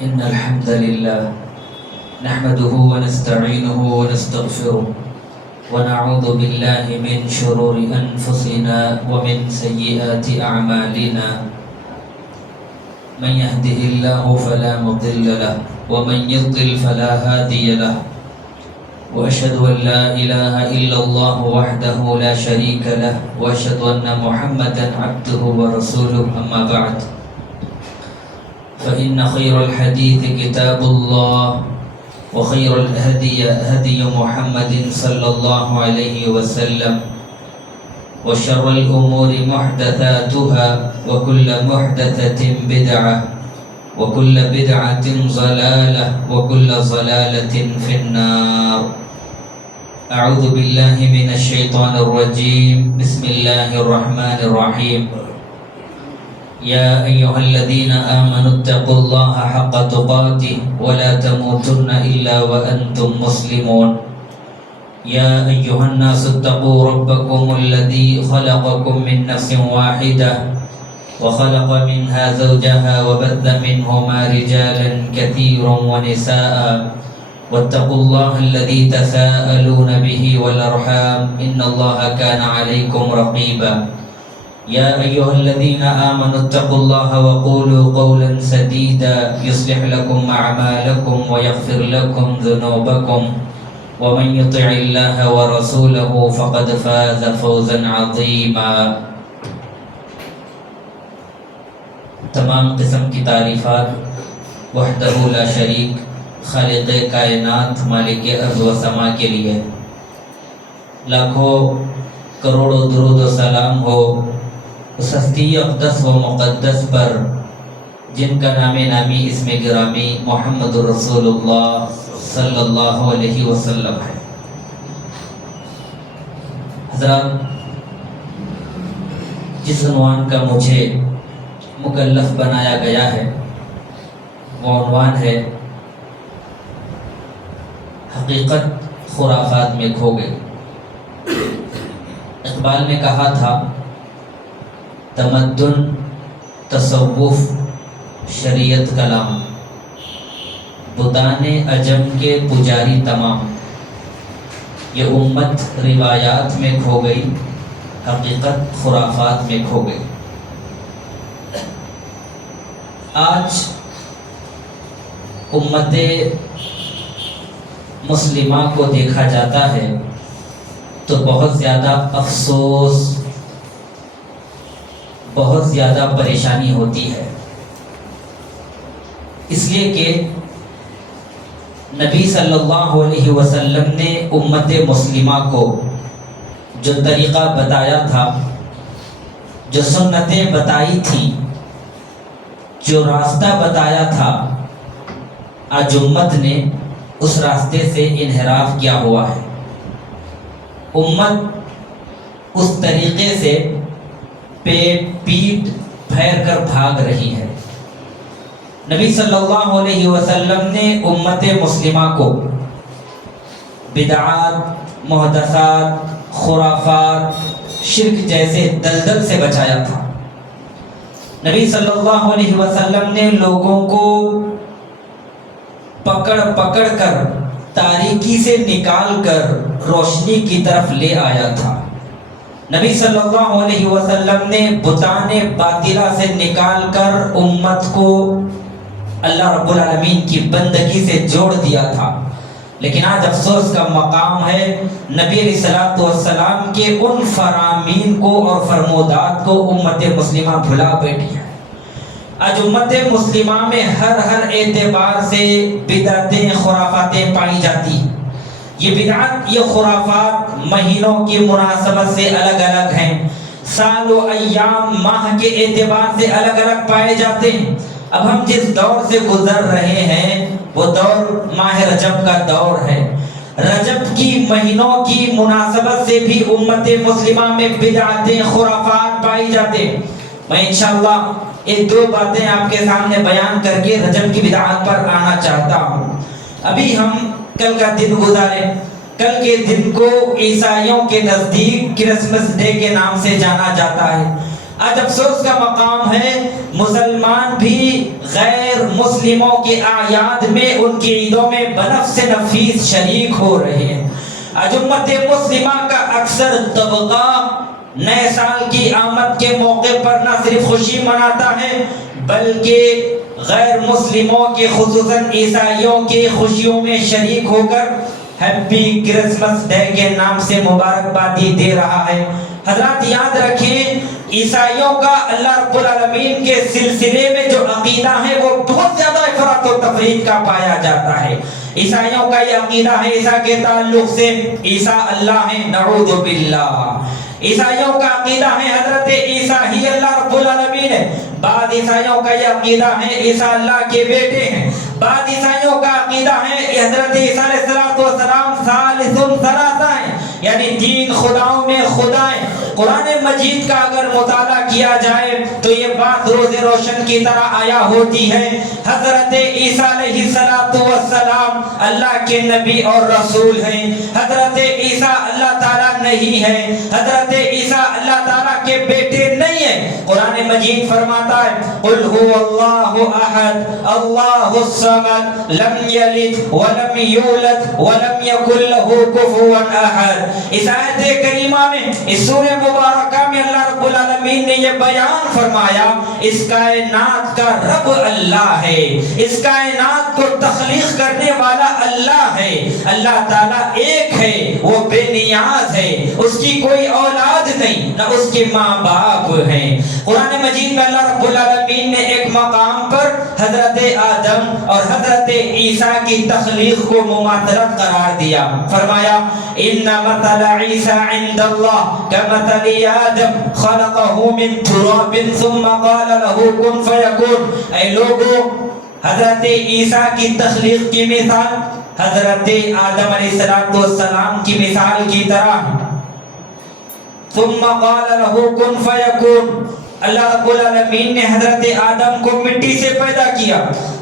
إن الحمد لله نحمده ونستعينه ونستغفره ونعوذ بالله من شرور أنفسنا ومن سيئات أعمالنا. من يهده الله فلا مضل له ومن يضلل فلا هادي له. وأشهد أن لا إله إلا الله وحده لا شريك له وأشهد أن محمدا عبده ورسوله. أما بعد فإن خير الحديث كتاب الله وخير الهدي هدي محمد صلى الله عليه وسلم وشر الأمور محدثاتها وكل محدثة بدعة وكل بدعة ضلالة وكل ضلالة في النار. أعوذ بالله من الشيطان الرجيم. بسم الله الرحمن الرحيم. يا أيها الذين آمنوا اتقوا الله حق تقاته ولا تموتن إلا وأنتم مسلمون. يا أيها الناس اتقوا ربكم الذي خلقكم من نفس واحدة وخلق منها زوجها وبث منهما رجالا كثيرا ونساء واتقوا الله الذي تساءلون به والأرحام إن الله كان عليكم رقيبا. يا أيها الذين آمنوا اتقوا الله وقولوا قولا سديدا يصلح لكم أعمالكم ويغفر لكم ذنوبكم ومن يطع الله ورسوله فقد فاز فوزا عظيما. تمام قسم کی تعریفات وحدہ لا شریک خالق کائنات مالک ارض و سما کے لیے. لاکھوں کروڑوں درود و سلام ہو اس ہستی اقدس و مقدس پر جن کا نام نامی اسم گرامی محمد رسول اللہ صلی اللہ علیہ وسلم ہے. حضرات، جس عنوان کا مجھے مکلف بنایا گیا ہے وہ عنوان ہے حقیقت خرافات میں کھو گئی. اقبال نے کہا تھا تمدن تصوف شریعت کلام بتانے عجم کے پجاری تمام. یہ امت روایات میں کھو گئی حقیقت خرافات میں کھو گئی. آج امت مسلمہ کو دیکھا جاتا ہے تو بہت زیادہ افسوس، بہت زیادہ پریشانی ہوتی ہے. اس لیے کہ نبی صلی اللہ علیہ وسلم نے امت مسلمہ کو جو طریقہ بتایا تھا، جو سنتیں بتائی تھیں، جو راستہ بتایا تھا، آج امت نے اس راستے سے انحراف کیا ہوا ہے. امت اس طریقے سے پیٹ پھیر کر بھاگ رہی ہے. نبی صلی اللہ علیہ وسلم نے امت مسلمہ کو بدعات، محدثات، خرافات، شرک جیسے دلدل سے بچایا تھا. نبی صلی اللہ علیہ وسلم نے لوگوں کو پکڑ پکڑ کر تاریکی سے نکال کر روشنی کی طرف لے آیا تھا. نبی صلی اللہ علیہ وسلم نے بتانے باطلہ سے نکال کر امت کو اللہ رب العالمین کی بندگی سے جوڑ دیا تھا. لیکن آج افسوس کا مقام ہے نبی علیہ الصلوۃ والسلام کے ان فرامین کو اور فرمودات کو امت مسلمہ بھلا بیٹھی ہے. آج امت مسلمہ میں ہر اعتبار سے بدعتیں، خرافاتیں پائی جاتی. یہ بدعات، یہ خرافات مہینوں کی مناسبت سے الگ الگ ہیں، سال و ایام، ماہ کے اعتبار سے الگ الگ پائے جاتے ہیں. اب ہم جس دور سے گزر رہے ہیں وہ دور ماہ رجب کا دور ہے. رجب کی مہینوں کی مناسبت سے بھی امت مسلمہ میں بدعتیں، خرافات پائی جاتے. میں انشاءاللہ ایک دو باتیں آپ کے سامنے بیان کر کے رجب کی بدعات پر آنا چاہتا ہوں. ابھی ہم کل کا دن گزارے. کل کے دن کو عیسائیوں کے نزدیک کرسمس ڈے کے نام سے جانا جاتا ہے. آج افسوس کا مقام ہے مسلمان بھی غیر مسلموں کے اعیاد میں ان کی عیدوں میں بنفس نفیس شریک ہو رہے ہیں۔ آج امت مسلمہ کا اکثر طبقہ نئے سال کی آمد کے موقع پر نہ صرف خوشی مناتا ہے بلکہ غیر مسلموں کے خصوصاً عیسائیوں کے خوشیوں میں شریک ہو کر ہیپی کرسمس ڈے کے نام سے مبارکبادی دے رہا ہے۔ حضرات یاد رکھیں، عیسائیوں کا اللہ رب العالمین کے سلسلے میں جو عقیدہ ہے وہ بہت زیادہ افراط و تفریط کا پایا جاتا ہے۔ عیسائیوں کا یہ عقیدہ ہے عیسیٰ کے تعلق سے عیسیٰ اللہ ہے، نعوذ باللہ۔ عیسائیوں کا عقیدہ ہے حضرت عیسیٰ ہی اللہ رب العالمین ہے۔ بعض عیسائیوں کا یہ عقیدہ ہے عیسیٰ اللہ کے بیٹے ہیں۔ بعض عیسائیوں کا عقیدہ ہے حضرت عیسیٰ علیہ السلام ثالث ثلاثہ ہیں، یعنی تین خداؤں میں خدا ہیں۔ قرآن مجید کا اگر مطالعہ کیا جائے تو یہ بات روز روشن کی طرح آیا ہوتی ہے۔ حضرت عیسیٰ علیہ السلام اللہ کے نبی اور رسول ہیں۔ حضرت عیسیٰ اللہ تعالیٰ نہیں ہے، حضرت عیسیٰ اللہ تعالیٰ کے بیٹے نہیں ہیں۔ قرآن مجید فرماتا ہے قل هو اللہ احد اللہ الصمد لم یلد ولم یولد ولم یکن له کفوا احد۔ اس آیت کریمہ میں اس سورہ مبارکہ میں اللہ رب العالمین نے یہ بیان فرمایا اس کائنات کا رب اللہ ہے، اس کائنات کو تخلیق کرنے والا اللہ ہے۔ اللہ تعالیٰ ایک ہے، وہ بے نیاز ہے، اس کی کوئی اولاد نہیں، نہ اس کے ماں باپ ہیں۔ قرآن مجید میں اللہ رب العالمین نے ایک مقام پر حضرت آدم اور حضرت عیسیٰ کی تخلیق کو مماثلت قرار دیا، فرمایا ان مثل عیسیٰ عند اللہ کمثل آدم خلقه من تراب ثم قال له کن فیکون۔ اے لوگوں، حضرت عیسیٰ کی تخلیق کی مثال حضرت آدم علیہ السلام کی مثال کی طرح ثم قال له کن فیکون۔ اللہ رب العالمین نے حضرت آدم کو مٹی سے پیدا کیا،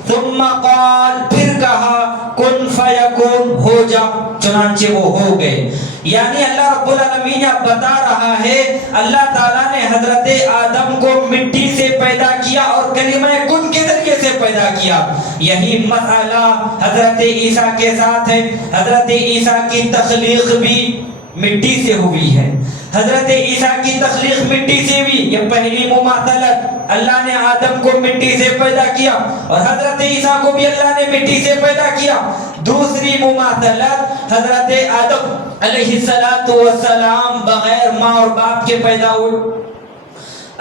ثم قال پھر کہا کن فیکون ہو جا، چنانچہ وہ ہو گئے۔ یعنی اللہ رب العالمین اب بتا رہا ہے اللہ تعالیٰ نے حضرت آدم کو مٹی سے پیدا کیا اور کلمہ کن کے ذریعے سے پیدا کیا۔ یہی مسئلہ حضرت عیسیٰ کے ساتھ ہے۔ حضرت عیسیٰ کی تخلیق بھی مٹی سے ہوئی ہے، حضرت عیسیٰ کی تخلیق مٹی سے بھی، یہ پہلی مماثلت، اللہ نے آدم کو مٹی سے پیدا کیا اور حضرت عیسیٰ کو بھی اللہ نے مٹی سے پیدا کیا۔ دوسری مماثلت، حضرت آدم علیہ السلام بغیر ماں اور باپ کے پیدا ہوئے،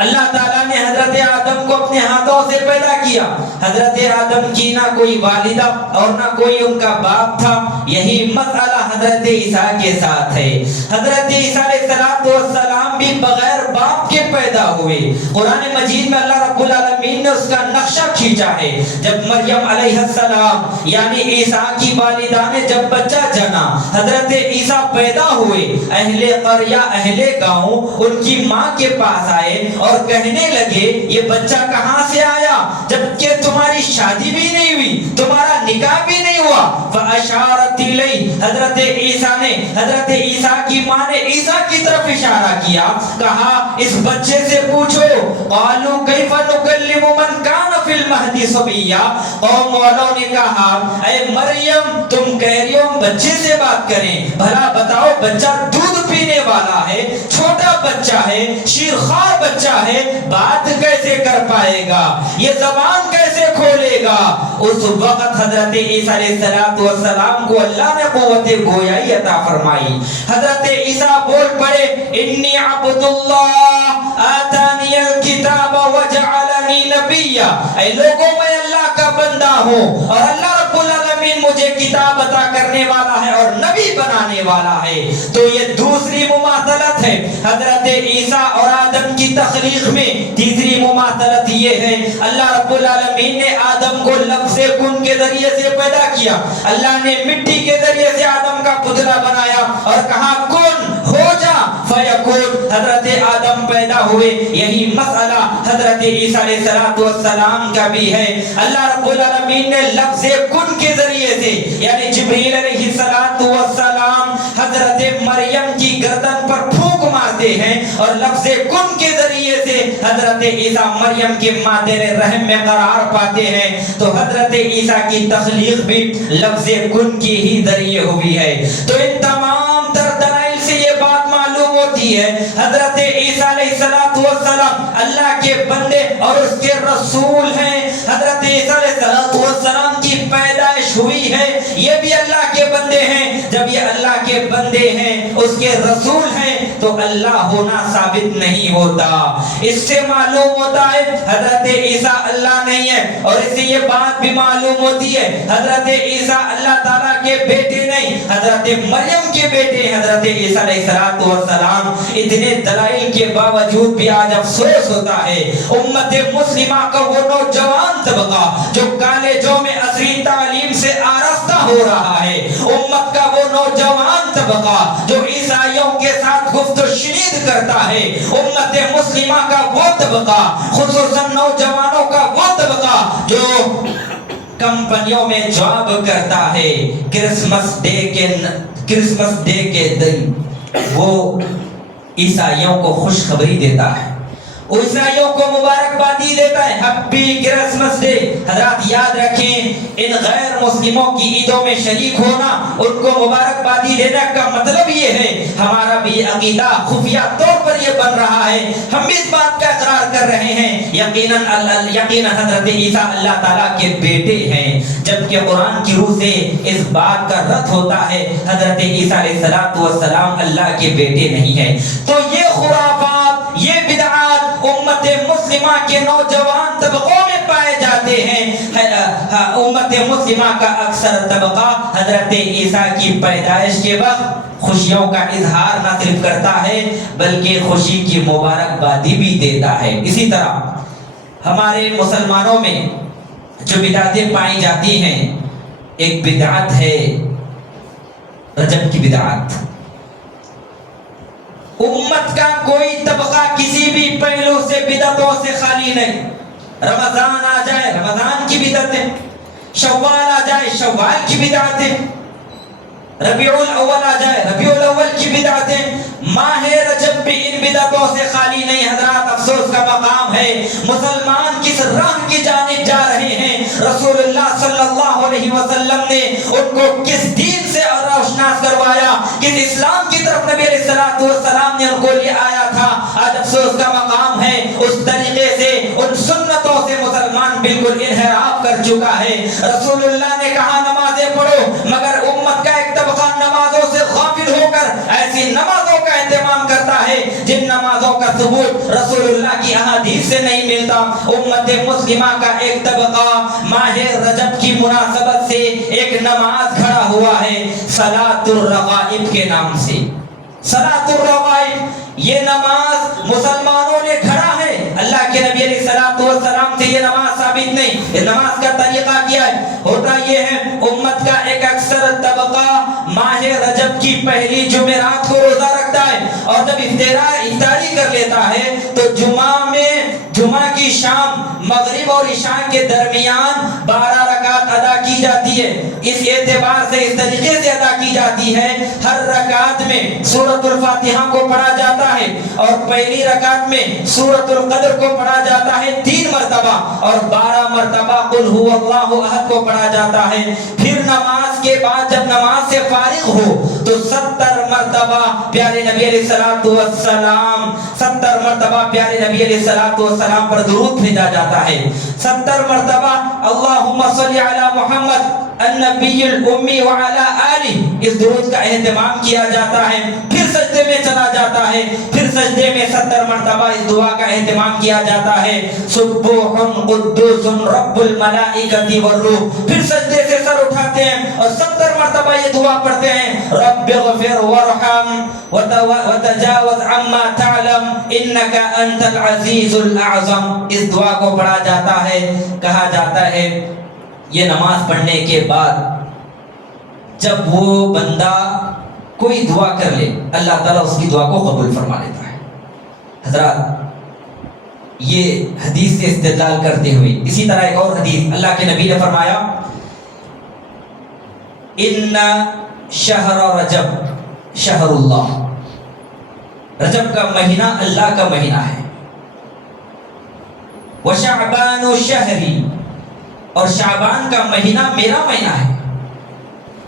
اللہ تعالیٰ نے حضرت آدم کو اپنے ہاتھوں سے پیدا کیا۔ حضرت آدم کی نہ کوئی والدہ اور نہ کوئی ان کا باپ تھا۔ یہی مسئلہ حضرت عیسیٰ کے ساتھ ہے۔ حضرت عیسیٰ علیہ السلام بھی بغیر باپ کے پیدا ہوئے۔ قرآن مجید میں اللہ رب العالمین نے اس کا نقشہ کھینچا ہے۔ جب مریم علیہ السلام یعنی عیسیٰ کی والدہ نے جب بچہ جنا، حضرت عیسیٰ پیدا ہوئے، اہل قریہ اہل گاؤں ان کی ماں کے پاس آئے اور کہنے لگے یہ بچہ کہاں سے آیا جبکہ تمہاری شادی بھی نہیں ہوئی، تمہارا نکاح بھی نہیں ہوا۔ فاشارت الیہ، حضرت عیسیٰ نے، حضرت عیسیٰ کی ماں نے عیسیٰ کی طرف اشارہ کیا، کہا اس بچے سے پوچھو۔ قالوا کیف نکلم من کان فی المہد صبیا، قوم والوں نے کہا اے مریم تم کہہ رہی ہو بچے سے بات کریں، بھلا بتاؤ بچہ دودھ پینے والا ہے، چھوٹا بچہ ہے، شیرخوار بچہ ہے، بات کیسے کر پائے گا، یہ زبان کیسے کھولے گا؟ اس وقت حضرت عیسیٰ علیہ السلام کو اللہ نے قوت گویائی عطا فرمائی۔ حضرت عیسیٰ بول پڑے انی عبد اللہ آتانی الکتاب وجعلنی نبیا، اے لوگوں میں اللہ کا بندہ ہوں اور اللہ رب العالمین مجھے کتاب عطا کرنے والا ہے اور نبی بنانے والا ہے۔ تو یہ دوسری مماثلت ہے حضرت عیسیٰ اور آدم کی تخلیق میں۔ تیسری مماثلت یہ ہے اللہ رب العالمین نے آدم کو لفظ کن کے ذریعے سے پیدا کیا، اللہ نے مٹی کے ذریعے سے آدم کا پتلا بنایا اور کہا کن ہو جا فیکون، حضرت آدم پیدا ہوئے۔ یہی مسئلہ حضرت عیسیٰ علیہ السلام کا بھی ہے۔ اللہ رب العالمین نے لفظ کن کے ذریعے سے یعنی جبریل علیہ السلام حضرت مریم کی گردن پر پھونک مارتے ہیں اور لفظ کن کے ذریعے سے حضرت عیسیٰ مریم کے مادر رحم میں قرار پاتے ہیں تو حضرت عیسیٰ کی تخلیق بھی لفظ کن کی ہی ذریعے ہوئی ہے۔ تو ان تمام تر دلائل سے یہ بات معلوم ہوتی ہے حضرت عیسیٰ علیہ السلام اللہ کے بندے اور اس کے رسول ہیں۔ حضرت عیسیٰ علیہ السلام کی پیدائش ہوئی ہے، یہ بھی اللہ کے بندے ہیں۔ جب یہ اللہ کے بندے ہیں، اس کے رسول ہیں، تو اللہ ہونا ثابت نہیں ہوتا۔ اس سے معلوم ہوتا ہے حضرت عیسیٰ اللہ نہیں ہے، اور اس سے یہ بات بھی معلوم ہوتی ہے حضرت عیسیٰ اللہ تعالیٰ کے بیٹے نہیں، حضرت مریم کے بیٹے ہیں حضرت عیسیٰ علیہ السلام۔ اتنے دلائل کے باوجود بھی آج افسوس ہوتا ہے امت مسلمہ کا وہ نوجوان طبقہ جو کالجوں میں عصری تعلیم سے آراستہ ہو رہا ہے، امت کا وہ نوجوان طبقہ جو عیسائیوں کے ساتھ گفت و شنید کرتا ہے، امت مسلمہ کا وہ طبقہ، خصوصاً نوجوانوں کا وہ طبقہ جو کمپنیوں میں جاب کرتا ہے، کرسمس ڈے کے دن وہ عیسائیوں کو خوشخبری دیتا ہے، عیسائیوں کو مبارکبادی دیتا ہے، ہیپی کرسمس ڈے۔ حضرات یاد رکھیں، ان غیر مسلموں کی عیدوں میں شریک ہونا، ان کو مبارکبادی دینے کا مطلب یہ ہے ہمارا بھی عقیدہ خفیہ طور پر یہ بن رہا ہے، ہم بھی اس بات کا اقرار کر رہے ہیں یقیناً حضرت عیسیٰ اللہ تعالیٰ کے بیٹے ہیں، جبکہ قرآن کی روح سے اس بات کا رد ہوتا ہے حضرت عیسیٰ علیہ السلام اللہ کے بیٹے نہیں ہیں۔ تو یہ خرافات، یہ بدعات امت مسلمہ کے نوجوان طبقوں میں پائے جاتے ہیں۔ امت مسلمہ کا اکثر طبقہ حضرت عیسیٰ کی پیدائش کے وقت خوشیوں کا اظہار نہ صرف کرتا ہے بلکہ خوشی کی مبارکبادی بھی دیتا ہے۔ اسی طرح ہمارے مسلمانوں میں جو بدعتیں پائی جاتی ہیں، ایک بدعت ہے رجب کی بدعت۔ امت کا کوئی طبقہ کسی بھی پہلو سے بدعتوں سے خالی نہیں۔ رمضان آ جائے رمضان کی بدعتیں، شوال آ جائے شوال کی بدعتیں، ربیع الاول آ جائے ربیع الاول کی بدعتیں، ماہ رجب بھی ان بدعتوں سے خالی نہیں۔ حضرات افسوس کا مقام ہے مسلمان کس راہ کی جانب جا رہے ہیں، رسول اللہ صلی اللہ علیہ وسلم نے ان کو کس دین سے روشناس کروایا، کس اسلام کی طرف نبی علیہ السلام نے ان کو لے آیا تھا۔ آج افسوس کا مقام ہے اس طریقے سے ان سنتوں سے مسلمان بالکل انحراف کر چکا ہے۔ رسول اللہ نے کہا نمازیں پڑھو، مگر امت کا ایک طبقہ نمازوں سے غافل ہو کر ایسی نمازوں کا اہتمام کرتا ہے جن نمازوں کا ثبوت رسول اللہ کی احادیث سے نہیں ملتا۔ امت مسلمہ کا ایک طبقہ ماہ رجب کی مناسبت سے ایک نماز کھڑا ہوا ہے صلاۃ الرغائب کے نام سے۔ صلاۃ الرغائب یہ نماز مسلمانوں نے کھڑا ہے، اللہ کے نبی علیہ السلام سے یہ نماز ثابت نہیں۔ یہ نماز کا طریقہ کیا ہے؟ ہوتا یہ ہے امت کا ایک اکثر طبقہ ماہ رجب کی پہلی جمعرات کو روزہ رکھتا ہے، اور جب افطاری کر لیتا ہے تو جمعہ کی شام مغرب اور عشاء کے درمیان 12 رکعت ادا کی جاتی ہے۔ اس اعتبار سے اس طریقے سے ادا کی جاتی ہے، ہر رکعت میں سورۃ الفاتحہ کو پڑھا جاتا ہے، اور پہلی رکعت میں سورۃ القدر کو پڑھا جاتا ہے 3 مرتبہ، اور 12 مرتبہ قل هو اللہ احد کو پڑھا جاتا ہے۔ پھر نماز کے بعد جب نماز سے فارغ ہو تو 70 مرتبہ پیارے نبی علیہ السلام 70 مرتبہ پیارے نبی علیہ السلام پر درود بھیجا جاتا ہے۔ 70 مرتبہ اللہم صلی علی محمد النبی الامی وعلی آلہ، اس درود کا اہتمام کیا جاتا ہے۔ پھر سجدے میں چلا جاتا ہے، پھر سجدے میں 70 مرتبہ اس دعا کا اہتمام کیا جاتا ہے، سبوح قدوس رب الملائکۃ والروح۔ پھر سجدے سے سر اٹھاتے ہیں اور 70 مرتبہ یہ دعا پڑھتے ہیں، رب اغفر وارحم وتجاوز عما تعلم انک انت العزیز الاعظم۔ اس دعا کو پڑھا جاتا ہے۔ کہا جاتا ہے یہ نماز پڑھنے کے بعد جب وہ بندہ کوئی دعا کر لے اللہ تعالیٰ اس کی دعا کو قبول فرما لیتا ہے۔ حضرات یہ حدیث سے استدلال کرتے ہوئے اسی طرح ایک اور حدیث اللہ کے نبی نے فرمایا ان شہر رجب شہر اللہ، رجب کا مہینہ اللہ کا مہینہ ہے، وشعبان شہری، اور شعبان کا مہینہ میرا مہینہ ہے،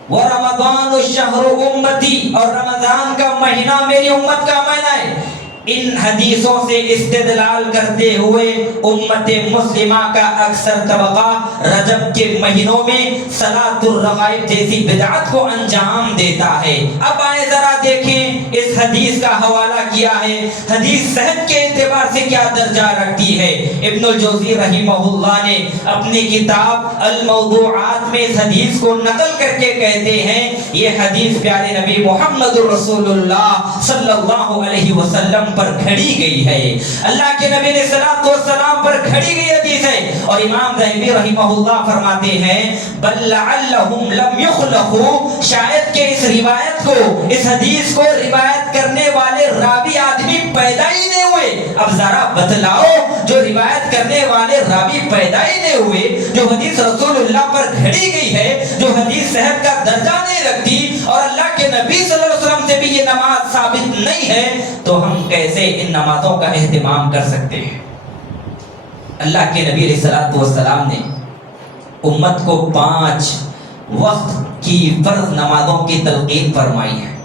ورمضان الشہر امتی، اور رمضان کا مہینہ میری امت کا مہینہ ہے۔ ان حدیثوں سے استدلال کرتے ہوئے امت مسلمہ کا اکثر طبقہ رجب کے مہینوں میں صلاۃ الرغائب جیسی بدعت کو انجام دیتا ہے۔ اب آئے ذرا دیکھیں اس حدیث کا حوالہ کیا ہے، حدیث صحت کے اعتبار سے کیا درجہ رکھتی ہے۔ ابن الجوزی رحمہ اللہ نے اپنی کتاب الموضوعات میں اس حدیث کو نقل کر کے کہتے ہیں یہ حدیث پیارے نبی محمد رسول اللہ صلی اللہ علیہ وسلم پر کھڑی گئی ہے، اللہ کے نبی علیہ الصلوۃ والسلام پر کھڑی گئی حدیث ہے۔ اور امام ذہبی رحمہ اللہ فرماتے ہیں بل لعلہم لم یخلقوا، شاید کہ اس روایت کو، اس حدیث کو روایت کرنے والے راوی آدمی پیدا ہی نہیں ہوئے۔ اب ذرا بتلاؤ جو روایت کرنے والے راوی پیدا ہی نہیں ہوئے، جو حدیث رسول اللہ پر کھڑی گئی ہے، جو حدیث صحت کا درجہ نہیں رکھتی، اور اللہ کے نبی صلی اللہ علیہ وسلم سے بھی یہ نماز ثابت نہیں ہے، تو ہم کیسے ان نمازوں کا اہتمام کر سکتے ہیں؟ اللہ کے نبی علیہ الصلوۃ والسلام نے امت کو 5 وقت کی فرض نمازوں کی تلقین فرمائی ہے۔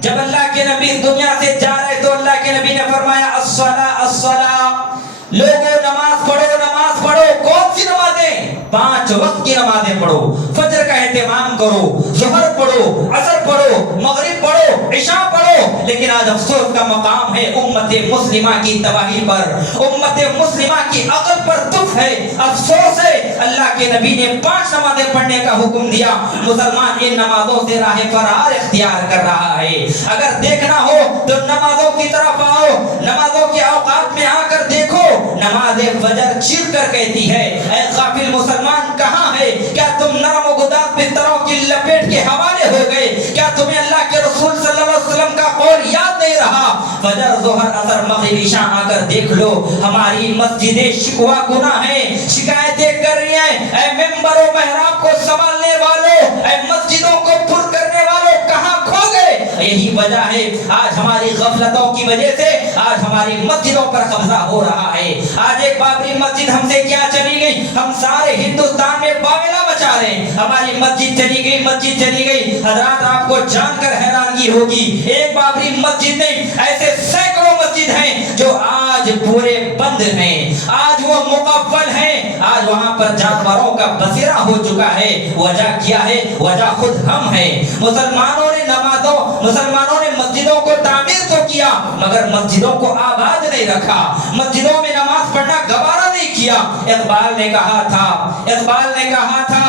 جب اللہ کے نبی اس دنیا سے جا رہے تو اللہ کے نبی نے فرمایا الصلاۃ الصلاۃ، لوگوں نماز پڑھو نماز پڑھو۔ کون سی نمازیں؟ 5 وقت کی نمازیں پڑھو، فجر کا اہتمام کرو، ظہر پڑھو، عصر پڑھو، مغرب پڑھو، عشاء پڑھو۔ لیکن آج افسوس کا مقام ہے امت مسلمہ کی تباہی پر، امت مسلمہ کی عقل پر دکھ ہے، افسوس ہے۔ اللہ کے نبی نے 5 نمازیں پڑھنے کا حکم دیا، مسلمان ان نمازوں سے راہ فرار اختیار کر رہا ہے۔ اگر دیکھنا ہو تو نمازوں کی طرف آؤ، نمازوں کے اوقات میں آ کر دیکھو۔ نماز فجر چیر کر کہتی ہے اے غافل مسلمان کہاں ہے؟ کیا تم نرم و گداز بستروں کی لپیٹ کے حوالے ہو گئے؟ کیا تمہیں اللہ کے رسول صلی اللہ علیہ وسلم کا قول یاد نہیں رہا؟ فجر ظہر عصر مغرب عشاء آ کر دیکھ لو، ہماری مسجدیں شکوہ گناہ ہیں، شکایتیں کر رہی ہیں۔ اے ممبر و محراب کو سنبھالنے والوں، اے مسجدوں کو پر کرنے والوں، کہاں کھو گئے؟ یہی وجہ ہے آج ہماری غفلتوں کی وجہ سے آج ہماری مسجدوں پر قبضہ ہو رہا ہے۔ آج ایک بابری مسجد ہم سے کیا چلی گئی، ہم سارے ہندوستان میں باویلا مچا رہے ہیں۔ ہماری مسجد چلی گئی، مسجد چلی گئی۔ حضرات آپ کو جان کر حیرانگی ہوگی، ایک بابری مسجد نہیں، ایسے سینکڑوں مسجد ہیں جو آج پورے بند ہیں، آج وہ مقفل ہیں، آج وہاں پر جانوروں کا بسیرا ہو چکا ہے۔ وجہ کیا ہے؟ وجہ خود ہم ہیں۔ مسلمانوں نے نمازوں، مسلمانوں نے مسجدوں کو تعمیر تو کیا مگر مسجدوں کو آباد نہیں رکھا، مسجدوں میں نماز پڑھنا گوارا نہیں کیا۔ اقبال نے کہا تھا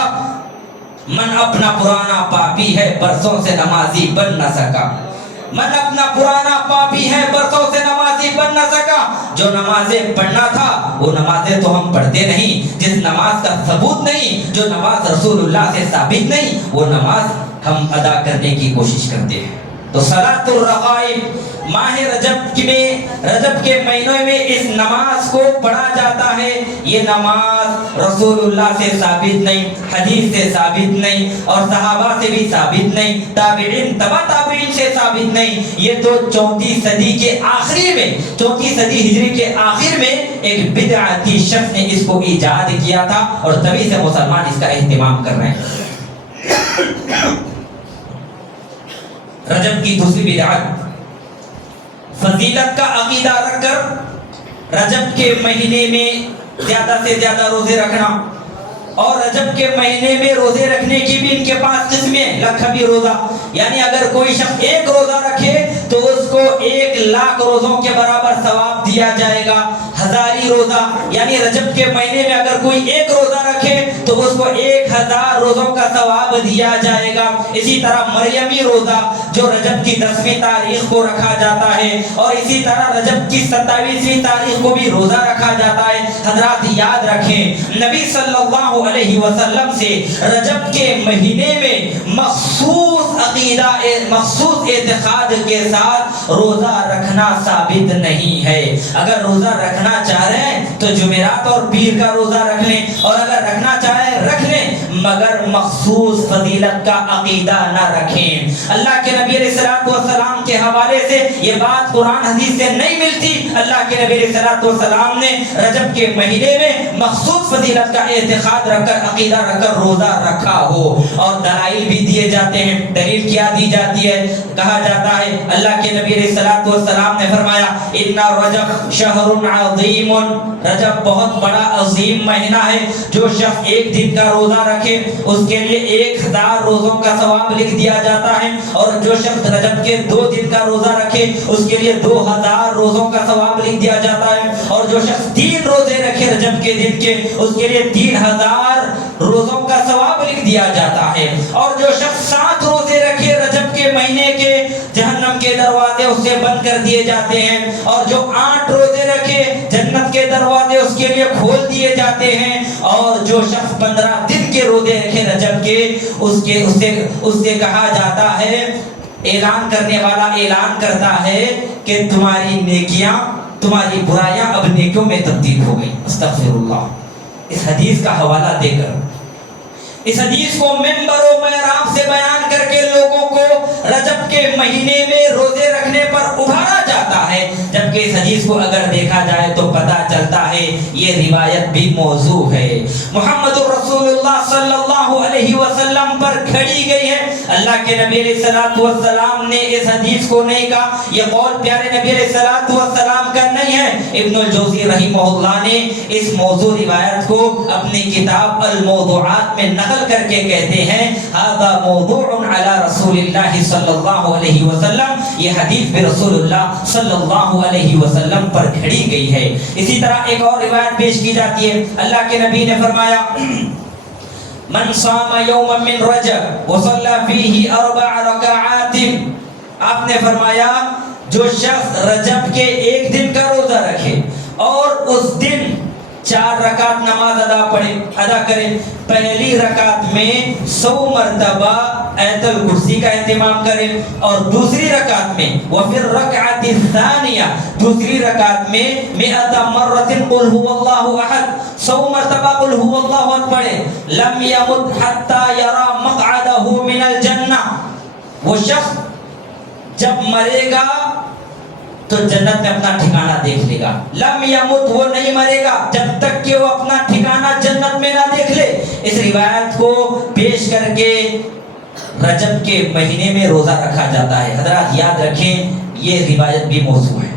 من اپنا پرانا پاپی ہے برسوں سے نمازی بن نہ سکا، من اپنا پرانا پاپی ہے برسوں سے نمازی بن نہ سکا۔ جو نمازیں پڑھنا تھا وہ نمازیں تو ہم پڑھتے نہیں، جس نماز کا ثبوت نہیں، جو نماز رسول اللہ سے ثابت نہیں، وہ نماز ہم ادا کرنے کی کوشش کرتے ہیں۔ تو صلاۃ الرغائب ماہ رجب کے مہینے میں اس نماز کو پڑھا جاتا ہے۔ یہ نماز رسول اللہ سے ثابت نہیں، حدیث سے ثابت نہیں، اور صحابہ سے بھی ثابت نہیں، تابعین تبع تابعین سے ثابت نہیں۔ یہ تو 34 صدی کے آخری میں، 34 صدی ہجری کے آخر میں ایک بدعتی شخص نے اس کو ایجاد کیا تھا، اور تبھی سے مسلمان اس کا اہتمام کر رہے ہیں۔ رجب کی دوسری بدعت، فضیلت کا عقیدہ رکھ کر رجب کے مہینے میں زیادہ سے زیادہ روزے رکھنا، اور رجب کے مہینے میں روزے رکھنے کی بھی ان کے پاس قسمیں، لکھبی روزہ، یعنی اگر کوئی شخص 1 روزہ رکھے تو اس کو 1,00,000 روزوں کے برابر ثواب دیا جائے گا۔ ہزاری روزہ، یعنی رجب کے مہینے میں اگر کوئی 1 روزہ رکھے تو اس کو 1000 روزوں کا ثواب دیا جائے گا۔ اسی طرح مریمی روزہ جو رجب کی 10ویں تاریخ کو رکھا جاتا ہے، اور اسی طرح رجب کی 27ویں تاریخ کو بھی روزہ رکھا جاتا ہے۔ حضرات یاد رکھیں نبی صلی اللہ علیہ وسلم سے رجب کے مہینے میں مخصوص عقیدہ، مخصوص اعتقاد کے ساتھ روزہ رکھنا ثابت نہیں ہے۔ اگر روزہ رکھنا چاہ رہے ہیں تو جمعرات اور پیر کا روزہ رکھ لیں، اور اگر رکھنا چاہیں رکھ لیں، مگر مخصوص فضیلت کا عقیدہ نہ رکھیں۔ اللہ کے نبی علیہ السلام کے حوالے سے یہ بات قرآن حدیث سے نہیں ملتی۔ اللہ کے نبی علیہ السلام نے رجب کے مہینے میں مخصوص فضیلت کا اعتقاد رکھ کر، عقیدہ رکھ کر روزہ رکھا ہو، اور دلائل بھی دیے جاتے ہیں۔ دلیل کیا دی جاتی ہے؟ کہا جاتا ہے اللہ کے نبی علیہ السلام نے فرمایا ان رجب شہر عظیم، رجب بہت بڑا عظیم مہینہ ہے، جو شخص ایک دن کا روزہ رکھے اس کے لیے 1000 روزوں کا ثواب لکھ دیا جاتا ہے، اور جو شخص رجب کے 2 دن کا روزہ رکھے اس کے لیے 2000 روزوں کا ثواب لکھ دیا جاتا ہے، اور جو شخص 3 روزے رکھے رجب کے دن کے اس کے لیے 3000 روزوں کا ثواب لکھ دیا جاتا ہے، اور جو شخص 7 روزے رکھے رجب کے مہینے کے جہنم کے دروازے اس سے بند کر دیے جاتے ہیں، اور جو 8 روزے رکھے جنت کے دروازے اس کے لیے کھول دیے جاتے ہیں، اور جو شخص 15 دن کے روزے رکھے رجب کے اس سے کہا جاتا ہے، اعلان کرنے والا اعلان کرتا ہے کہ تمہاری نیکیاں تمہاری برائیاں اب نیکیوں میں تبدیل ہو گئی۔ استغفر اللہ۔ اس حدیث کا حوالہ دے کر، اس حدیث کو منبر و محراب سے بیان کر کے لوگوں کو رجب کے مہینے میں روزے رکھنے پر ابھارا جاتا ہے، جبکہ اس حدیث کو اگر دیکھا جائے تو پتہ چلتا ہے یہ روایت بھی موضوع ہے۔ محمد رسول اللہ صلی اللہ علیہ وسلم پر کھڑی گئی ہے۔ اللہ کے نبی علیہ السلام نے اس حدیث کو نہیں کہا، یہ قول پیارے نبی علیہ السلام کا نہیں ہے۔ ابن الجوزی رحمہ اللہ نے اس موضوع روایت کو اپنی کتاب الموضوعات میں نقل کر کے کہتے ہیں هذا موضوع علی رسول اللہ صلی اللہ علیہ وسلم، یہ حدیث بھی رسول اللہ صلی اللہ علیہ وسلم پر کھڑی گئی ہے۔ اسی طرح ایک اور روایت پیش کی جاتی ہے، اللہ کے نبی نے فرمایا من صام یوما من رجب وصلى فيه 4 رکعات، آپ نے فرمایا جو شخص رجب کے 1 دن کا روزہ رکھے اور اس دن 4 رکعت نماز ادا کرے، پہلی رکعت میں 100 مرتبہ آیت الکرسی کا اہتمام کرے، اور دوسری رکعت میں وفي الركعة الثانية، دوسری رکعت میں 100 مرۃ قل هو الله احد، 100 مرتبہ قل هو الله احد پڑھے، لم يمت حتى يرى مقعده من الجنہ، وہ شخص جب مرے گا تو جنت میں اپنا ٹھکانہ دیکھ لے گا۔ لم یمت، وہ نہیں مرے گا جب تک کہ وہ اپنا ٹھکانہ جنت میں نہ دیکھ لے۔ اس روایت کو پیش کر کے رجب کے مہینے میں روزہ رکھا جاتا ہے۔ حضرات یاد رکھیں یہ روایت بھی موضوع ہے،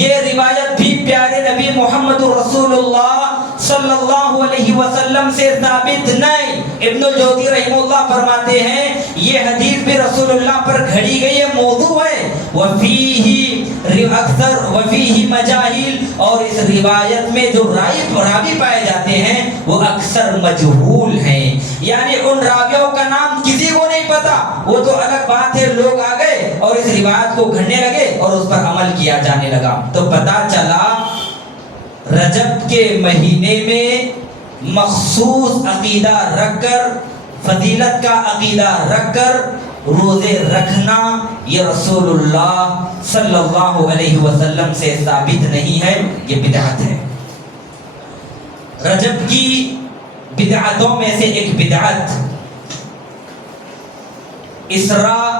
یہ روایت بھی پیارے نبی محمد رسول اللہ صلی اللہ علیہ وسلم سے ثابت نہیں۔ ابن الجوزی رحمہ اللہ فرماتے ہیں یہ حدیث بھی رسول اللہ پر گھڑی گئی ہے، موضوع ہے، وفیہ مجاہیل، اور اس روایت میں جو راوی پائے جاتے ہیں وہ اکثر مجہول ہیں، یعنی ان راویوں کا نام کسی کو نہیں پتا، وہ تو الگ بات ہے، لوگ آ گئے اور اس روایت کو گھڑنے لگے اور اس پر عمل کیا جانے لگا، تو پتا چلا رجب کے مہینے میں مخصوص عقیدہ رکھ کر، فضیلت کا عقیدہ رکھ کر روزے رکھنا یہ رسول اللہ صلی اللہ علیہ وسلم سے ثابت نہیں ہے، یہ بدعت ہے۔ رجب کی بدعتوں میں سے ایک بدعت اسراء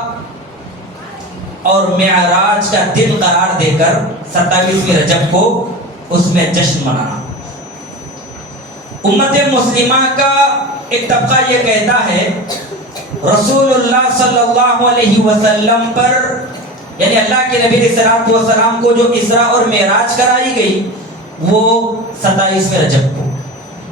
اور معراج کا دن قرار دے کر 27ویں رجب کو اس میں جشن منانا۔ امت مسلمہ کا ایک طبقہ یہ کہتا ہے رسول اللہ صلی اللہ علیہ وسلم پر، یعنی اللہ کے نبی علیہ السلام کو جو اسراء اور معراج کرائی گئی وہ 27ویں رجب کو،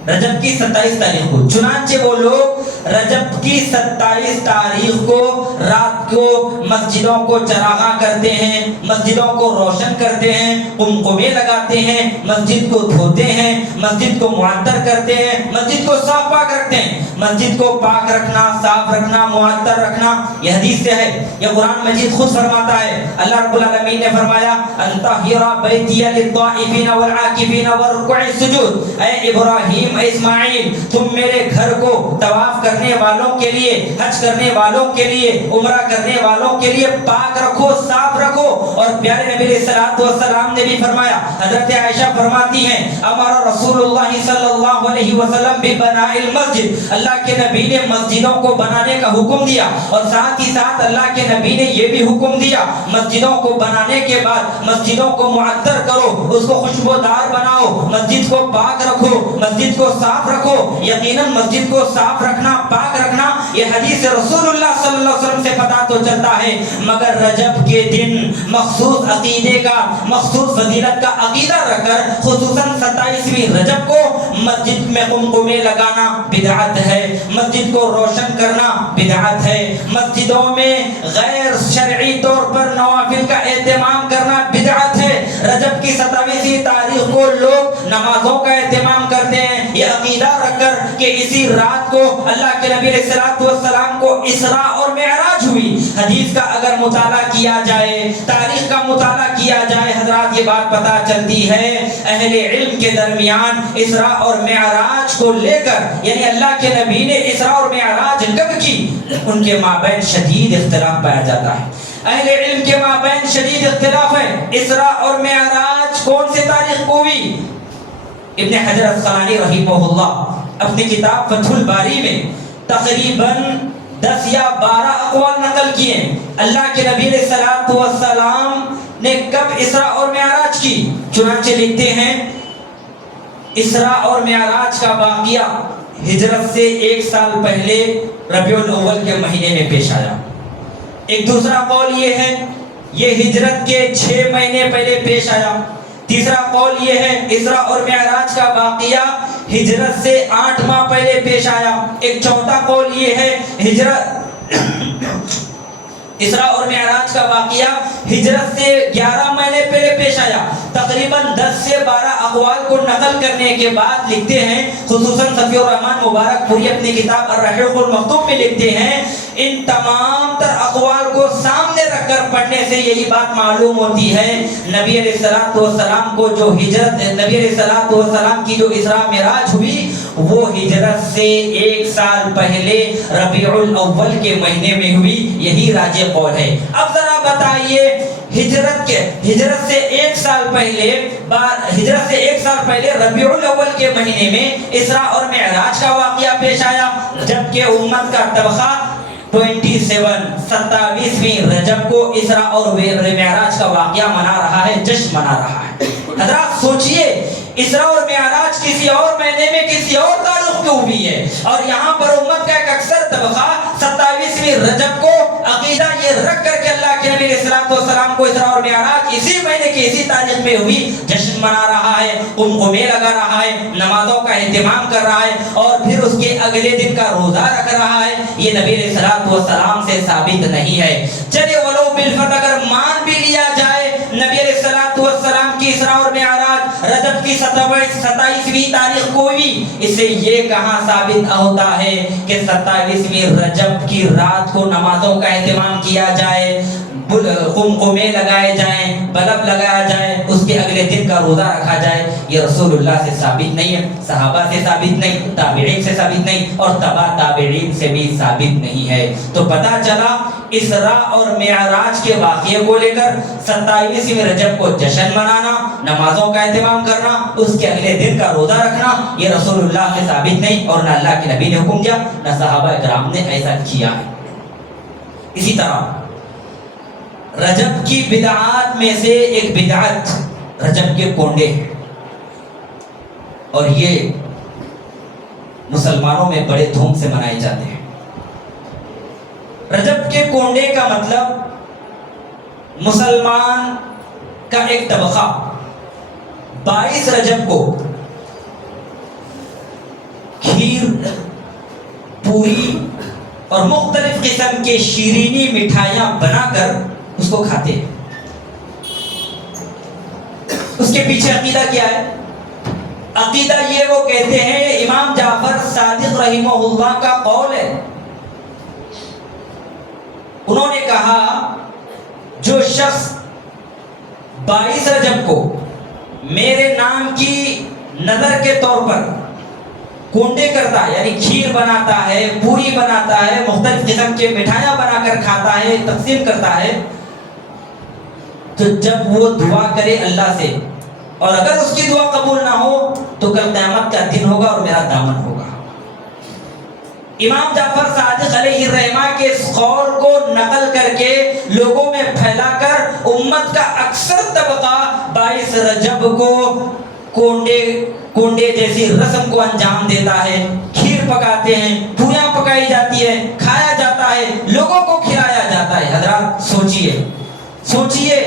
رجب کی 27 تاریخ کو، چنانچہ وہ لوگ رجب کی 27 تاریخ کو رات کو مسجدوں کو چراغاں کرتے ہیں، مسجدوں کو روشن کرتے ہیں، قمقمے لگاتے ہیں، مسجد کو دھوتے ہیں، مسجد کو معطر کرتے ہیں، مسجد کو صاف پاک رکھتے ہیں۔ مسجد کو پاک رکھنا، صاف رکھنا، معطر رکھنا یہ حدیث سے ہے، یہ قرآن مجید خود فرماتا ہے۔ اللہ رب العالمین نے فرمایا انطہر بیتی للطائفین والعاکفین والرکع السجود، اے ابراہیم، اے اسماعیل، تم میرے گھر کو طواف طواف کرنے والوں کے لیے، حج کرنے والوں کے لیے، عمرہ کرنے والوں کے لیے پاک رکھو، صاف رکھو۔ اور پیارے نبی علیہ الصلوۃ والسلام نے بھی فرمایا، حضرت عائشہ فرماتی ہیں، امر رسول اللہ صلی اللہ علیہ وسلم ببناء المسجد، اللہ کے نبی نے مسجدوں کو بنانے کا حکم دیا، اور ساتھ ہی ساتھ اللہ کے نبی نے یہ بھی حکم دیا، مسجدوں کو بنانے کے بعد مسجدوں کو معطر کرو، اس کو خوشبودار بناؤ، مسجد کو پاک رکھو، مسجد کو صاف رکھو۔ یقیناً مسجد کو صاف رکھنا، پاک رکھنا، یہ حدیث رسول اللہ صلی اللہ علیہ وسلم سے پتہ تو چلتا ہے، مگر رجب کے دن مخصوص عقیدے کا، مخصوص فضیلت کا عقیدہ رکھ کر خصوصاً 27ویں رجب کو مسجد میں قمقمے لگانا بدعت ہے، مسجد کو روشن کرنا بدعت ہے، مسجدوں میں غیر شرعی طور پر نوافل کا اہتمام کرنا بدعت ہے۔ رجب کی 27ویں تاریخ کو لوگ نمازوں کا اہتمام کرتے ہیں یہ عقیدہ رکھ کر کہ اسی رات کو اللہ کے نبی علیہ الصلوۃ والسلام کو اسراء اور معراج ہوئی۔ حدیث کا اگر مطالعہ کیا جائے، تاریخ کا مطالعہ کیا جائے، حضرات یہ بات پتہ چلتی ہے اہل علم کے درمیان اسراء اور معراج کو لے کر، یعنی اللہ کے نبی نے اسراء اور معراج کب کی، ان کے مابین شدید اختلاف پایا جاتا ہے۔ اہل علم کے مابین شدید اختلاف ہے، اسراء اور معراج کون سے تاریخ کو ہوئی؟ ابن حجر اسقلانی رحمہ اللہ اپنی کتاب فتح الباری میں تقریباً 10 یا 12 اقوال نقل کیے۔ اللہ کے نبی علیہ الصلوۃ والسلام نے کب اسراء اور معراج کی؟ چنانچہ لکھتے ہیں اسراء اور معراج کا واقعہ ہجرت سے 1 سال پہلے ربیع الاول کے مہینے میں پیش آیا۔ ایک دوسرا قول یہ ہے یہ ہجرت کے 6 مہینے پہلے پیش آیا۔ تیسرا قول یہ ہے اسراء اور معراج کا واقعہ ہجرت سے 8 ماہ پہلے پیش آیا۔ ایک چوتھا قول یہ ہے اسراء اور معراج کا واقعہ ہجرت سے 11 مہینے پہلے پیش آیا۔ تقریباً 10 سے 12 اقوال کو نقل کرنے کے بعد لکھتے ہیں، خصوصاً صفی الرحمن مبارک پوری اپنی کتاب الرحیق المختوم میں لکھتے ہیں، ان تمام تر اقوال کو سامنے رکھ کر پڑھنے سے یہی بات معلوم ہوتی ہے نبی علیہ الصلوۃ والسلام کو جو ہجرت، نبی علیہ الصلوۃ والسلام کی جو اسراء معراج ہوئی وہ ہجرت سے 1 سال پہلے ربیع الاول کے مہینے میں ہوئی، یہی راجح قول ہے۔ اب ذرا بتائیے ہجرت سے 1 سال پہلے ربیع الاول کے مہینے میں اسراء اور معراج کا واقعہ پیش آیا، جبکہ امت کا طبقہ 27ویں رجب کو اسراء اور معراج کا واقعہ منا رہا ہے، جشن منا رہا ہے۔ حضرات سوچئے اسراء اور معراج کسی اور مہینے میں کسی اور تاریخ کو ہوئی ہے، اور یہاں پر امت کا ایک اکثر طبقہ 27ویں رجب کو عقیدہ یہ رکھ کر کے اللہ کے نبی علیہ الصلوۃ والسلام کو اسراء اور معراج اسی مہینے کی اسی تاریخ میں ہوئی جشن منا رہا ہے، قمقمے لگا رہا ہے، نمازوں کا اہتمام کر رہا ہے، اور پھر اس کے اگلے دن کا روزہ رکھ رہا ہے۔ یہ نبی علیہ الصلوۃ والسلام سے ثابت نہیں ہے۔ چلے ولو بالفرض اگر مان بھی لیا جائے نبی علیہ الصلوۃ والسلام کی اسراء اور معراج رجب کی 27ویں تاریخ کو بھی، اس سے یہ کہاں ثابت ہوتا ہے کہ 27ویں رجب کی رات کو نمازوں کا اہتمام کیا جائے، قمقمے لگائے جائیں، بلب لگایا جائے، اس کے اگلے دن کا روزہ رکھا جائے؟ یہ رسول اللہ سے ثابت نہیں ہے، صحابہ سے ثابت نہیں، تابعین سے ثابت نہیں، اور تبع تابعین سے بھی ثابت نہیں ہے۔ تو پتہ چلا اسراء اور معراج کے واقعے کو لے کر 27ویں رجب کو جشن منانا، نمازوں کا اہتمام کرنا، اس کے اگلے دن کا روزہ رکھنا، یہ رسول اللہ سے ثابت نہیں، اور نہ اللہ کے نبی نے حکم دیا، نہ صحابہ کرام نے ایسا کیا ہے۔ اسی طرح رجب کی بدعات میں سے ایک بدعت رجب کے کونڈے ہیں، اور یہ مسلمانوں میں بڑے دھوم سے منائے جاتے ہیں۔ رجب کے کونڈے کا مطلب مسلمان کا ایک طبقہ 22 رجب کو کھیر، پوری اور مختلف قسم کے شیرینی مٹھائیاں بنا کر اس کو کھاتے ہیں۔ اس کے پیچھے عقیدہ کیا ہے؟ عقیدہ یہ وہ کہتے ہیں، امام جعفر صادق رحمہ اللہ کا قول ہے، انہوں نے کہا جو شخص 22 رجب کو میرے نام کی نظر کے طور پر کونڈے کرتا ہے، یعنی کھیر بناتا ہے، پوری بناتا ہے، مختلف قسم کے مٹھائیاں بنا کر کھاتا ہے، تقسیم کرتا ہے، تو جب وہ دعا کرے اللہ سے اور اگر اس کی دعا قبول نہ ہو تو کل قیامت کا دن ہوگا اور میرا دامن ہوگا۔ امام جعفر صادق علیہ الرحمہ کے اس قول کو نقل کر کے لوگوں میں پھیلا کر امت کا اکثر طبقہ 22 رجب کو کونڈے جیسی رسم کو انجام دیتا ہے، کھیر پکاتے ہیں، پوریاں پکائی جاتی ہے، کھایا جاتا ہے، لوگوں کو کھلایا جاتا ہے۔ حضرات سوچئے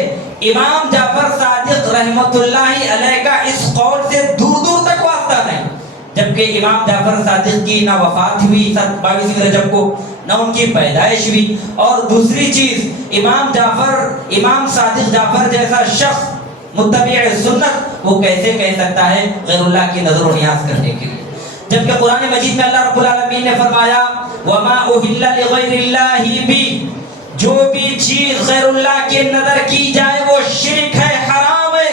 امام جعفر صادق رحمۃ اللہ علیہ کا اس قول سے دور دور تک واسطہ نہیں، جبکہ امام جعفر صادق کی نہ وفات ہوئی 22 رجب کو، نہ ان کی پیدائش ہوئی، اور دوسری چیز امام صادق جعفر جیسا شخص متبع سنت وہ کیسے کہہ سکتا ہے غیر اللہ کی نظر و نیاز کرنے کے لیے، جبکہ قرآن مجید میں اللہ رب العالمین نے فرمایا وَمَا أُهِلَّ لِغَيْرِ اللَّهِ بِهِ، جو بھی چیز غیر اللہ کی نظر کی جائے وہ شرک ہے، حرام ہے،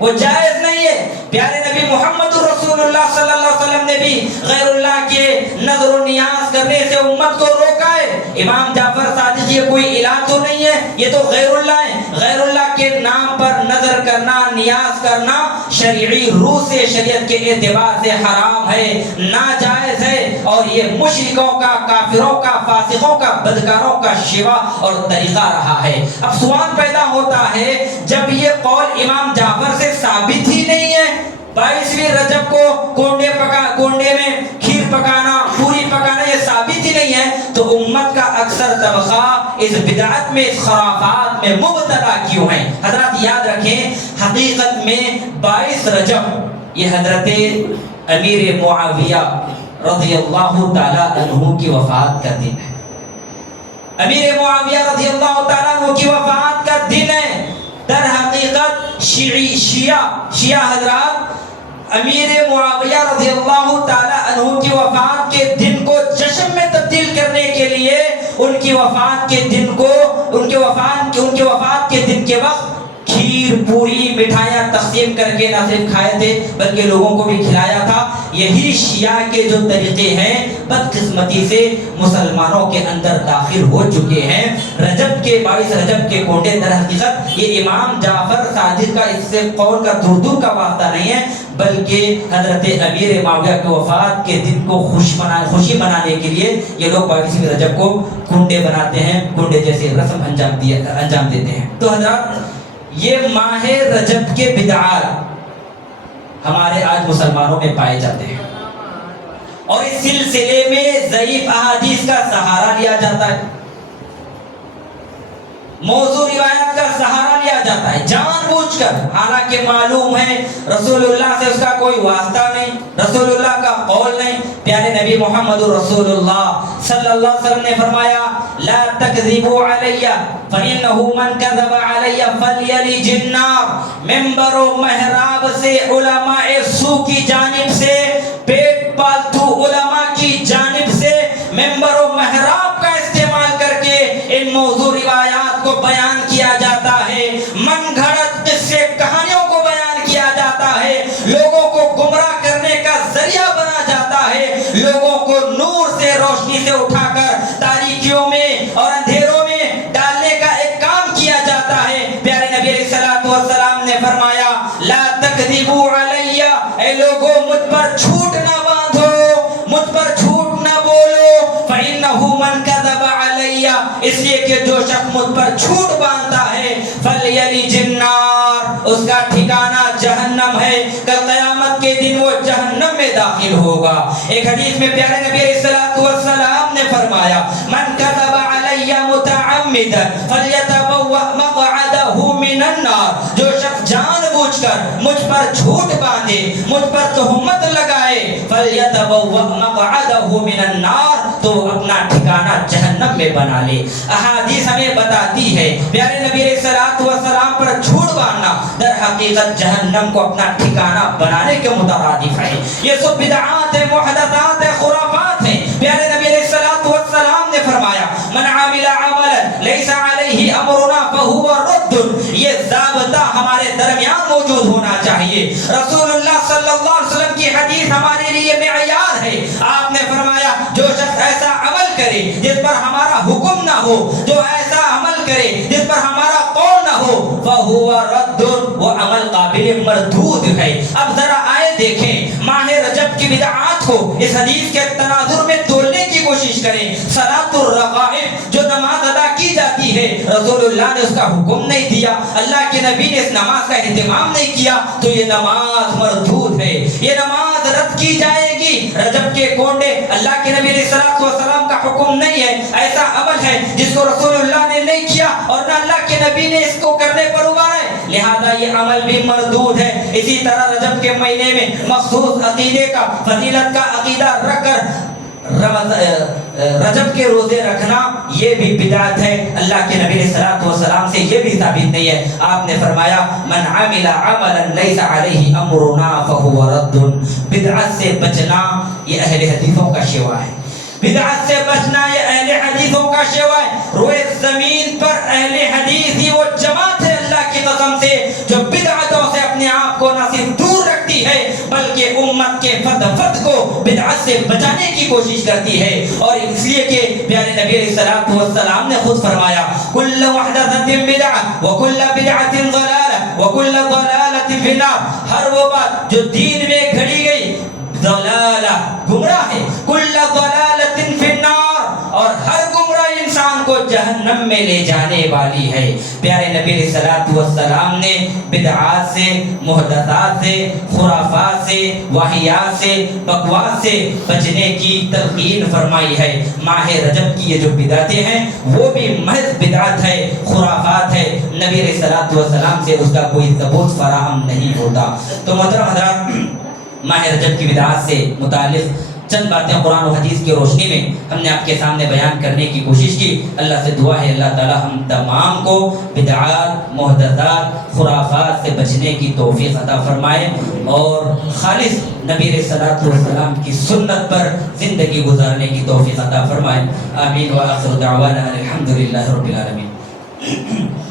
وہ جائز نہیں ہے۔ پیارے نبی محمد رسول اللہ صلی اللہ علیہ وسلم نے بھی غیر اللہ کے نظر و نیاز کرنے سے امت کو روکا ہے۔ امام جعفر صادق یہ کوئی الہ تو نہیں ہے، یہ تو غیر اللہ ہے۔ غیر اللہ کے نام پر نظر کرنا، نیاز کرنا شرعی روح سے، شریعت کے اعتبار سے حرام ہے، ناجائز ہے، اور یہ مشرکوں کا، کافروں کا، فاسقوں کا، بدکاروں کا شیوا اور طریقہ رہا ہے۔ اب سوال پیدا ہوتا ہے جب یہ قول امام جعفر سے ثابت ہی نہیں ہے، 22ویں رجب کو کونڈے میں کھیر پکانا، پوری پکانا یہ ثابت ہی نہیں ہے، تو امت کا اکثر طبقہ اس بدعت میں، اس خرافات میں مبتلا کیوں ہیں؟ حضرات یاد رکھیں، حقیقت میں 22 رجب یہ حضرت امیر معاویہ رضی اللہ تعالیٰ عنہ کی وفات کا دن ہے۔ امیر معاویہ رضی اللہ تعالیٰ عنہ کی وفات کا دن ہے۔ در حقیقت شیعہ حضرات امیر معاویہ رضی اللہ تعالیٰ عنہ کی وفات کے دن کو جشن میں تبدیل کرنے کے لیے ان کی وفات کے دن کے وقت کھیر، پوری، مٹھائیاں تقسیم کر کے نہ صرف کھائے تھے بلکہ لوگوں کو بھی کھلایا تھا۔ یہی شیعہ کے جو طریقے ہیں بدقسمتی سے مسلمانوں کے اندر داخل ہو چکے ہیں۔ رجب کے 22 رجب کے کونڈے در حقیقت یہ امام جعفر صادق کا اس سے قول کا دور دور کا واسطہ نہیں ہے، بلکہ حضرت امیر معاویہ کی وفات کے دن کو خوشی منانے کے لیے یہ لوگ 22 رجب کو کونڈے بناتے ہیں، کونڈے جیسے رسم انجام دیتے ہیں۔ تو حضرات یہ ماہ رجب کے بدعات ہمارے آج مسلمانوں میں پائے جاتے ہیں، اور اس سلسلے میں ضعیف احادیث کا سہارا لیا جاتا ہے، موضوع روایات کا سہارا لیا جاتا ہے جان بوجھ کر، حالانکہ معلوم ہے رسول اللہ سے اس کا کوئی واسطہ نہیں، رسول اللہ کا قول نہیں۔ پیارے نبی محمد رسول اللہ صلی اللہ علیہ وسلم نے فرمایا لا تکذبوا علی فإنه من کذب علی فلیلج النار۔ ممبر و محراب سے، علماء سو کی جانب سے، پیٹ پالتو علماء کی جانب سے ممبر و محراب کا استعمال کر کے ان موضوع روایات کو بیان کیا جاتا ہے، من گھڑت قصے کہانیوں کو بیان کیا جاتا ہے، لوگوں کو گمراہ کرنے کا ذریعہ بنا جاتا ہے، لوگوں کو نور سے، روشنی سے اٹھا کر تاریکیوں میں اور اندھیروں میں ڈالنے کا ایک کام کیا جاتا ہے۔ پیارے نبی علیہ الصلوۃ والسلام نے فرمایا لا تکذبوا علی، اے لوگوں مجھ پر جھوٹ نہ باندھو، مجھ پر جھوٹ نہ بولو، فإنه من کذب علی، اس لیے کہ جو شخص مجھ پر جھوٹ باندھتا ہے فلیلج النار، اس کا ٹھکانہ جہنم ہے، کل قیامت کے دن وہ جہنم میں داخل ہوگا۔ ایک حدیث میں پیارے نبی علیہ الصلوۃ والسلام نے فرمایا من کذب علی متعمدا فلیتبوأ مقعدہ من النار، جو شخص جان بوجھ کر مجھ پر جھوٹ باندھے، مجھ پر تہمت لگائے، فلیتبوأ مقعدہ من النار، تو اپنا ٹھکانہ جہنم میں بنا لے۔ احادیث ہمیں بتاتی ہے پیارے نبی علیہ الصلوۃ والسلام پر جھوٹ باندھنا در حقیقت جہنم کو اپنا ٹھکانہ بنانے کے مترادف ہے۔ یہ سب بدعات ہیں، محدثات ہیں، خرافات ہیں۔ پیارے نبی علیہ الصلوۃ والسلام نے فرمایا من عمل عملا لیس علیہ امرنا فہو رد، یہ ضابطہ ہمارے درمیان موجود ہونا چاہیے۔ رسول اللہ صلی اللہ علیہ وسلم کی حدیث ہمارے لیے معیار ہے. آپ نے فرمایا جو شخص ایسا عمل کرے جس پر ہمارا حکم نہ ہو, جو ایسا عمل کرے جس پر ہمارا قول نہ ہو, فَهُوَ رَدٌّ, وہ عمل قابل مردود ہے. اب ذرا آئے دیکھیں ماہ رجب کی بدعات کو اس حدیث کے تناظر میں تولنے کی کوشش کریں. صلاۃ الرغائب, جو نماز ادا کی جاتی ہے, رسول اللہ نے اس کا حکم نہیں دیا, اللہ کے نبی نے اس نماز کا اہتمام نہیں کیا, تو یہ نماز مردود ہے, یہ نماز رد کی جائے گی. رجب کے کونڈے اللہ کے نبی علیہ الصلوۃ والسلام کا حکم نہیں ہے, ایسا عمل ہے جس کو رسول اللہ نے نہیں کیا اور نہ اللہ کے نبی نے اس کو کرنے پر ابھارا ہے, لہذا یہ عمل بھی مردود ہے. اسی طرح رجب کے مہینے میں مخصوص عقیدے کا, فضیلت کا عقیدہ رکھ کر رجب کے روزے رکھنا یہ بھی بدعت ہے. اللہ کے نبی علیہ الصلوۃ والسلام سے یہ بھی ثابت نہیں ہے. آپ نے فرمایا من عمل عملا لیس علیہ امرنا فهو رد. بدعت سے بچنا یہ اہل حدیثوں کا شیوا ہے, بدعت سے بچنا یہ اہل حدیثوں کا شیوا ہے. روئے زمین پر اہل حدیث ہی وہ جماعت ہے اللہ کی قسم سے جو بدعتوں سے اپنے آپ کو نہ صرف دور رکھتی ہے بلکہ امت کے فرد کو بدعت سے بچانے کی کوشش کرتی ہے. اور اس لیے کہ پیارے نبی علیہ الصلوۃ والسلام نے خود فرمایا کل محدثۃ بدعۃ وکل بدعۃ ضلالہ وکل ضلالۃ فی النار. ہر وہ بات جو دین میں گھڑی گئی ضلالہ, گمراہ ہے, کل ضلالۃ فی النار, اور ہر گمراہ انسان کو جہنم میں لے جانے والی ہے. پیارے نبی علیہ الصلوۃ والسلام نے بدعات سے, محدثات سے, خرافات سے, واہیات سے, بکواس سے بچنے کی تلقین فرمائی ہے. ماہ رجب کی یہ جو بدعتیں ہیں وہ بھی محض بدعت ہے, خرافات ہے, نبی علیہ الصلوۃ والسلام سے اس کا کوئی ثبوت فراہم نہیں ہوتا. تو محترم حضرات, ماہ رجب کی بدعات سے متعلق چند باتیں قرآن و حدیث کی روشنی میں ہم نے آپ کے سامنے بیان کرنے کی کوشش کی. اللہ سے دعا ہے اللہ تعالی ہم تمام کو بدعات, محدثات, خرافات سے بچنے کی توفیق عطا فرمائے اور خالص نبی علیہ الصلوۃ والسلام کی سنت پر زندگی گزارنے کی توفیق عطا فرمائے. آمین. وآخر دعوانا الحمدللہ رب العالمین.